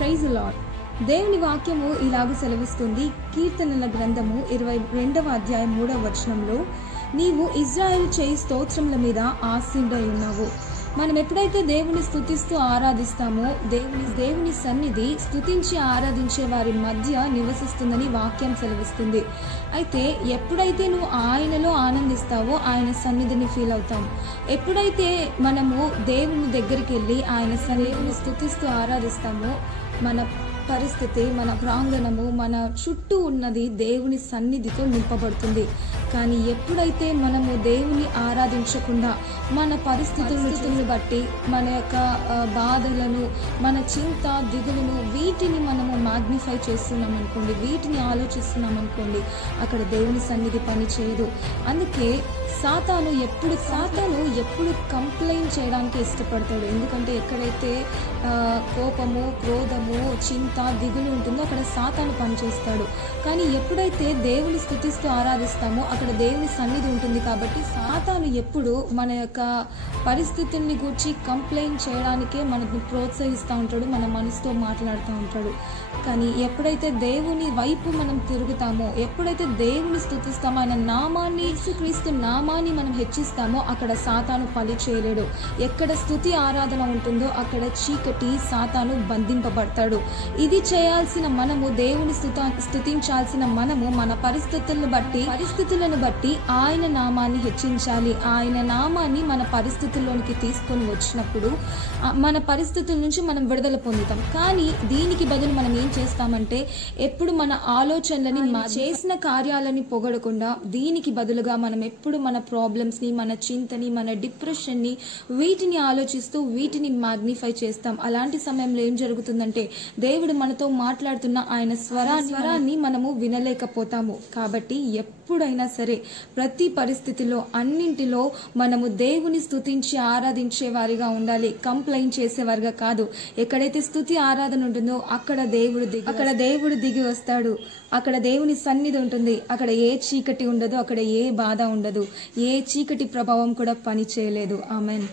Praise the lord. దేవుని వాక్యము ఇలాగ సెలవిస్తుంది. కీర్తనల గ్రంథము 22వ అధ్యాయం 3వ వచనంలో, నీవు ఇజ్రాయేలు చేయి స్తోత్రముల మీద ఆసీనుడై ఉన్నావు. మనం ఎప్పుడైతే దేవుని స్తుతిస్తూ ఆరాధిస్తామో దేవుని సన్నిధి స్తుతించి ఆరాధించే వారి మధ్య నివసిస్తుందని వాక్యం సెలవిస్తుంది. అయితే ఎప్పుడైతే నువ్వు ఆయనలో ఆనందిస్తావో ఆయన సన్నిధిని ఫీల్ అవుతాం. ఎప్పుడైతే మనము దేవుని దగ్గరికి వెళ్ళి ఆయన సన్నిధిని స్తుతిస్తూ ఆరాధిస్తామో మన పరిస్థితి, మన ప్రాంగణము, మన చుట్టూ ఉన్నది దేవుని సన్నిధితో నింపబడుతుంది. కానీ ఎప్పుడైతే మనము దేవుని ఆరాధించకుండా మన పరిస్థితులను బట్టి మన యొక్క బాధలను, మన చింత, దిగులును, వీటిని మనము మ్యాగ్నిఫై చేస్తున్నాం అనుకోండి, వీటిని ఆలోచిస్తున్నాం అనుకోండి, అక్కడ దేవుని సన్నిధి పని చేయదు. అందుకే సాతాను ఎప్పుడు కంప్లైంట్ చేయడానికి ఇష్టపడతాడు. ఎందుకంటే ఎక్కడైతే కోపము, క్రోధము, చింత, దిగులు ఉంటుందో అక్కడ సాతాను పనిచేస్తాడు. కానీ ఎప్పుడైతే దేవుని స్తుతిస్తూ ఆరాధిస్తామో అక్కడ దేవుని సన్నిధి ఉంటుంది. కాబట్టి సాతాను ఎప్పుడు మన యొక్క పరిస్థితుల్ని గురించి కంప్లైంట్ చేయడానికే మనకు ప్రోత్సహిస్తూ ఉంటాడు, మన మనసుతో మాట్లాడుతూ ఉంటాడు. కానీ ఎప్పుడైతే దేవుని వైపు మనం తిరుగుతామో, ఎప్పుడైతే దేవుని స్తుతిస్తామో, ఆయన నామాన్ని, యేసుక్రీస్తు నామాన్ని మనం హెచ్చిస్తామో అక్కడ సాతాను పని చేయలేడు. ఎక్కడ స్తుతి ఆరాధన ఉంటుందో అక్కడ చీకటి, సాతాను బంధింపబడతాడు. ఇది చేయాల్సిన మనము, దేవుని స్తుతించాల్సిన మనము మన పరిస్థితులను బట్టి ఆయన నామాన్ని హెచ్చించాలి. ఆయన నామాన్ని మన పరిస్థితుల్లోనికి తీసుకొని వచ్చినప్పుడు మన పరిస్థితుల నుంచి మనం విడుదల పొందుతాం. కానీ దీనికి బదులు మనం ఏం చేస్తామంటే, ఎప్పుడు మన ఆలోచనలని, చేసిన కార్యాలని పొగడకుండా దీనికి బదులుగా మనం ఎప్పుడు మన ప్రాబ్లమ్స్ని, మన చింతని, మన డిప్రెషన్ని, వీటిని ఆలోచిస్తూ వీటిని మ్యాగ్నిఫై చేస్తాం. అలాంటి సమయంలో ఏం జరుగుతుందంటే దేవుడు మనతో మాట్లాడుతున్న ఆయన స్వరాన్ని మనము వినలేకపోతాము. కాబట్టి ఎప్పుడైనా సరే ప్రతి పరిస్థితిలో, అన్నింటిలో మనము దేవుని స్తుతించి ఆరాధించే వారిగా ఉండాలి, కంప్లైంట్ చేసేవారిగా కాదు. ఎక్కడైతే స్తుతి ఆరాధన ఉంటుందో అక్కడ దేవుడు దిగి వస్తాడు. అక్కడ దేవుని సన్నిధి ఉంటుంది. అక్కడ ఏ చీకటి ఉండదు, అక్కడ ఏ బాధ ఉండదు, ఏ చీకటి ప్రభావం కూడా పని చేయలేదు. ఆమెన్.